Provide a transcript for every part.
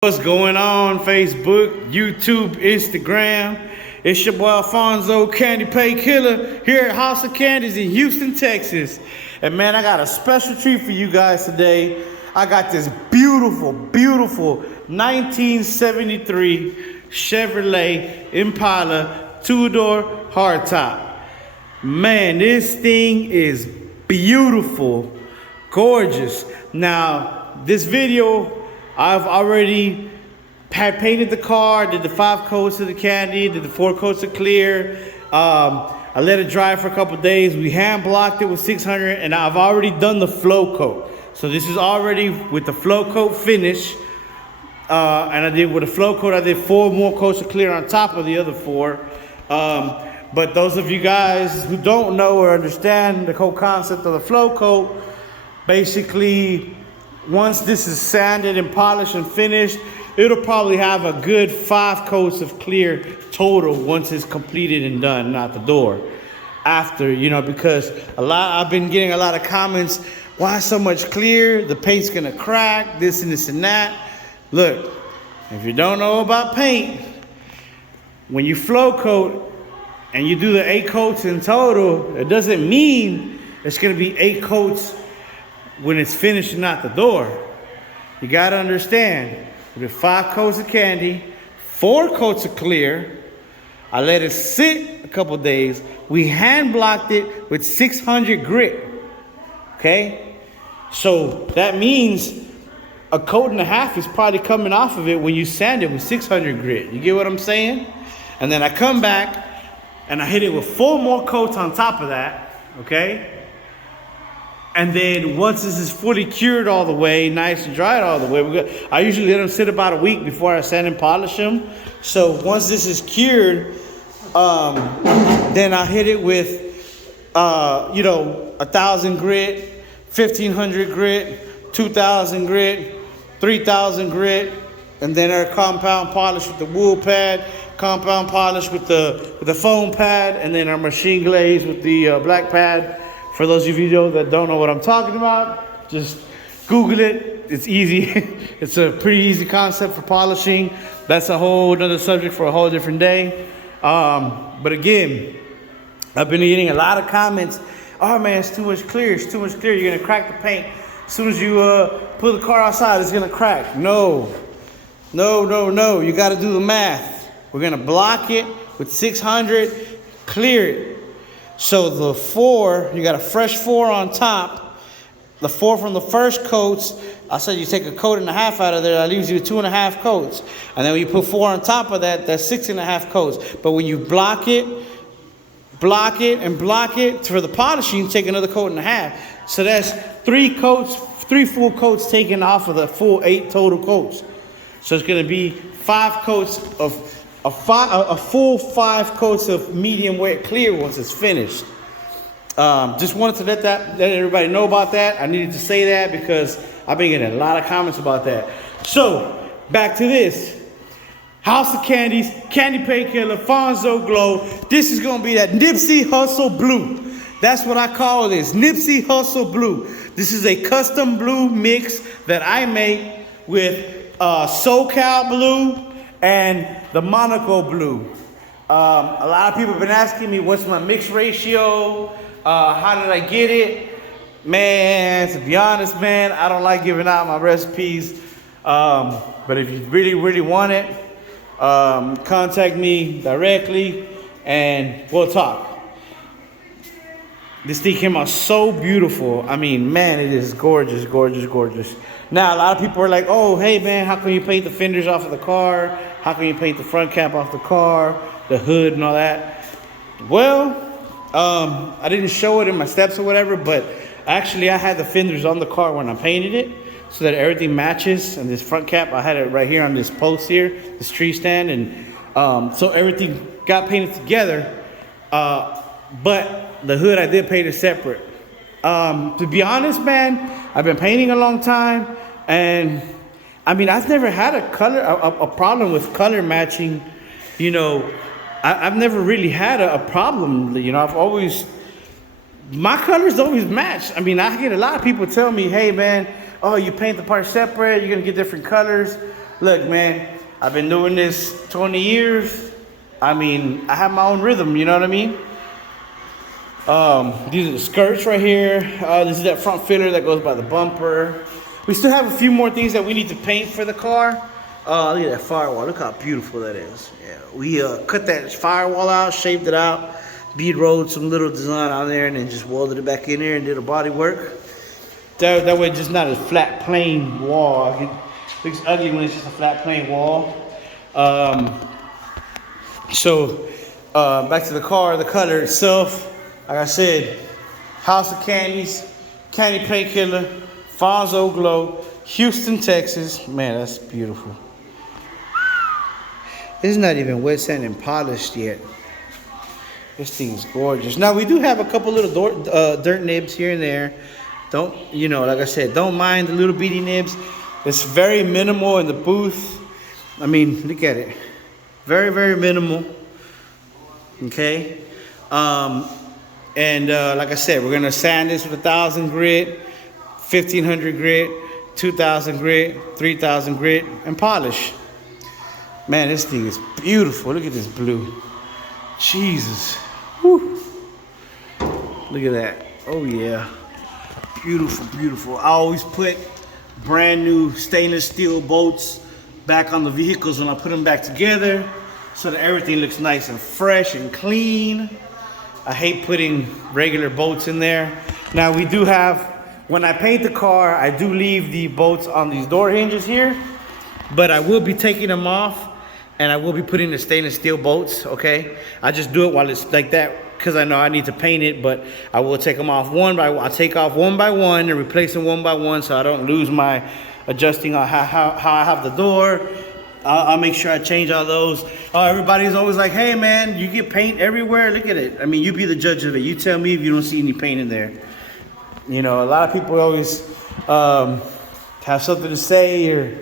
What's going on, Facebook, YouTube, Instagram? It's your boy Alfonso, Kandy Killer, here at House of Kandyz in Houston, Texas. And man, I got a special treat for you guys today. I got this beautiful, beautiful 1973 Chevrolet Impala two-door hardtop. Man, this thing is beautiful, gorgeous. Now, this video, I've already painted the car, did the 5 coats of the Kandy, did the 4 coats of clear. I let it dry for a couple days. We hand blocked it with 600, and I've already done the flow coat. So this is already with the flow coat finish. And I did with the flow coat, I did 4 more coats of clear on top of the other 4. But those of you guys who don't know or understand the whole concept of the flow coat, basically, once this is sanded and polished and finished, it'll probably have a good 5 coats of clear total once it's completed and done, out the door. After, because I've been getting a lot of comments, why so much clear? The paint's gonna crack, this and this and that. Look, if you don't know about paint, when you flow coat and you do the 8 coats in total, it doesn't mean it's gonna be 8 coats when it's finished and out the door. You gotta understand, with 5 coats of Kandy, 4 coats of clear, I let it sit a couple days. We hand blocked it with 600 grit, okay? So that means a coat and a half is probably coming off of it when you sand it with 600 grit. You get what I'm saying? And then I come back and I hit it with 4 more coats on top of that, okay? And then once this is fully cured all the way, nice and dried all the way, I usually let them sit about a week before I sand and polish them. So once this is cured, then I hit it with, 1,000 grit, 1,500 grit, 2,000 grit, 3,000 grit, and then our compound polish with the wool pad, compound polish with the foam pad, and then our machine glaze with the black pad. For those of you that don't know what I'm talking about, just Google it. It's easy. It's a pretty easy concept for polishing. That's a whole other subject for a whole different day. But again, I've been getting a lot of comments. Oh man, it's too much clear. It's too much clear. You're gonna crack the paint. As soon as you pull the car outside, it's gonna crack. No. You gotta do the math. We're gonna block it with 600, clear it. So the 4, you got a fresh 4 on top. The 4 from the first coats, I said you take a coat and a half out of there, that leaves you 2.5 coats. And then when you put 4 on top of that, that's 6.5 coats. But when you block it, and block it, for the polishing, you take another coat and a half. So that's 3 full coats taken off of the full 8 total coats. So it's gonna be 5 coats of a full 5 coats of medium wet clear once it's finished. Just wanted to let everybody know about that. I needed to say that because I've been getting a lot of comments about that. So back to this. House of Kandyz, Kandy Killer, Alfonso Glow. This is gonna be that NipseyHussle blue. That's what I call this, NipseyHussle blue. This is a custom blue mix that I make with SoCal blue and the Monaco blue. A lot of people have been asking me, what's my mix ratio? How did I get it? Man, to be honest, man, I don't like giving out my recipes. But if you really, really want it, contact me directly and we'll talk. This thing came out so beautiful. I mean, man, it is gorgeous, gorgeous, gorgeous. Now, a lot of people are like, oh, hey, man, how can you paint the fenders off of the car? How can you paint the front cap off the car, the hood and all that? Well, I didn't show it in my steps or whatever, but actually I had the fenders on the car when I painted it so that everything matches. And this front cap, I had it right here on this post here, this tree stand. And so everything got painted together. But the hood, I did paint it separate. To be honest, man, I've been painting a long time, and I mean, I've never had a problem with color matching. I've never really had a problem. I've always, my colors always match. I mean, I get a lot of people tell me, hey man, oh, you paint the parts separate, you're gonna get different colors. Look, man, I've been doing this 20 years. I mean, I have my own rhythm, you know what I mean? These are the skirts right here. This is that front filler that goes by the bumper. We still have a few more things that we need to paint for the car. Look at that firewall. Look how beautiful that is. Yeah, we cut that firewall out, shaved it out, bead rolled some little design on there, and then just welded it back in there and did a body work. That way, it's just not a flat, plain wall. It looks ugly when it's just a flat, plain wall. Back to the car, the color itself. Like I said, House of Kandyz, Kandy Painkiller, Fonzo Glow, Houston, Texas. Man, that's beautiful. It's not even wet sand and polished yet. This thing is gorgeous. Now, we do have a couple little dirt nibs here and there. Don't, you know, like I said, don't mind the little beady nibs. It's very minimal in the booth. I mean, look at it. Very, very minimal. Okay. Like I said, we're going to sand this with 1,000 grit, 1,500 grit, 2,000 grit, 3,000 grit, and polish. Man, this thing is beautiful. Look at this blue. Jesus. Whew. Look at that. Oh, yeah. Beautiful, beautiful. I always put brand new stainless steel bolts back on the vehicles when I put them back together so that everything looks nice and fresh and clean. I hate putting regular bolts in there. Now, we do have, when I paint the car, I do leave the bolts on these door hinges here, but I will be taking them off and I will be putting the stainless steel bolts, okay? I just do it while it's like that because I know I need to paint it, but I will take them off one by one. I take off one by one and replace them one by one so I don't lose my adjusting on how I have the door. I'll make sure I change all those. Everybody's always like, hey man, you get paint everywhere. Look at it. I mean, you be the judge of it. You tell me if you don't see any paint in there. You know, a lot of people always have something to say or,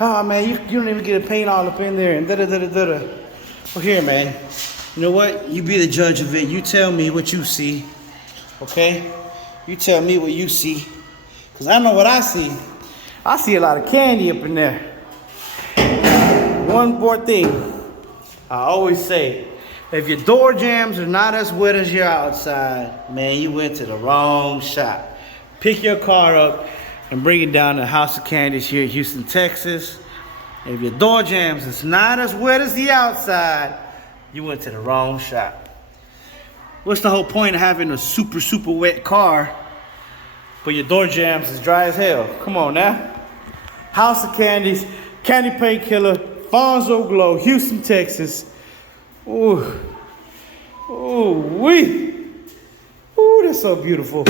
oh man, you don't even get a paint all up in there and da-da-da-da-da. Well, here, man. You know what? You be the judge of it. You tell me what you see, okay? You tell me what you see, because I know what I see. I see a lot of candy up in there. One more thing. I always say, if your door jams are not as wet as your outside, man, you went to the wrong shop. Pick your car up and bring it down to House of Kandyz here in Houston, Texas. If your door jams is not as wet as the outside, you went to the wrong shop. What's the whole point of having a super, super wet car, but your door jams is dry as hell? Come on now. House of Kandyz, Kandy Painkiller, Fonzo Glow, Houston, Texas. Ooh. Ooh, wee. Ooh, that's so beautiful.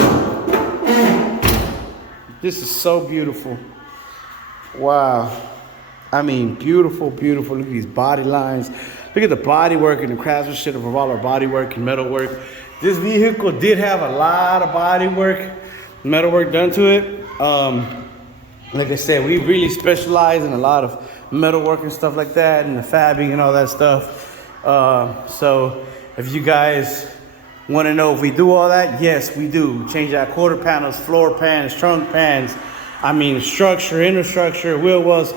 This is so beautiful. Wow. I mean, beautiful, beautiful. Look at these body lines. Look at the body work and the craftsmanship of all our body work and metal work. This vehicle did have a lot of body work, metal work done to it. Like I said, we really specialize in a lot of metal work and stuff like that, and the fabbing and all that stuff. So if you guys want to know if we do all that, yes, we do. Change out quarter panels, floor pans, trunk pans. I mean, structure, inner structure, wheel wells,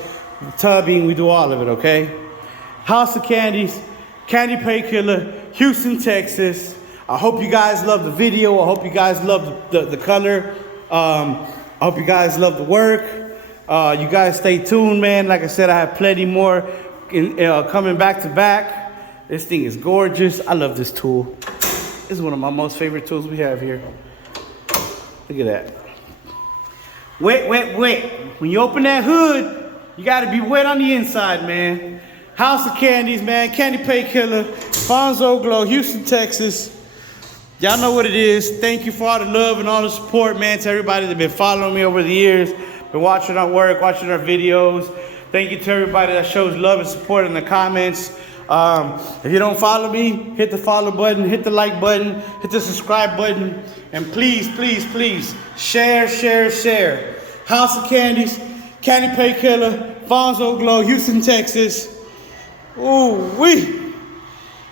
tubbing, we do all of it, okay? House of Kandyz, Kandy Painkiller, Houston, Texas. I hope you guys love the video. I hope you guys love the color. I hope you guys love the work. You guys stay tuned, man. Like I said, I have plenty more coming back to back. This thing is gorgeous. I love this tool. This is one of my most favorite tools we have here. Look at that. Wet, wet, wet. When you open that hood, you gotta be wet on the inside, man. House of Kandyz, man. Kandy Painkiller, Fonzo Glow, Houston, Texas. Y'all know what it is. Thank you for all the love and all the support, man, to everybody that's been following me over the years, been watching our work, watching our videos. Thank you to everybody that shows love and support in the comments. If you don't follow me, hit the follow button, hit the like button, hit the subscribe button, and please, please, please, share, share, share. House of Kandyz, Kandy Painkiller, Fonzo Glow, Houston, Texas. Ooh,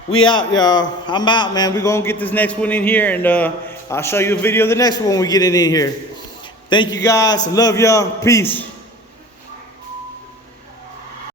we out, y'all. I'm out, man. We're gonna get this next one in here, and I'll show you a video of the next one when we get it in here. Thank you guys. I love y'all. Peace.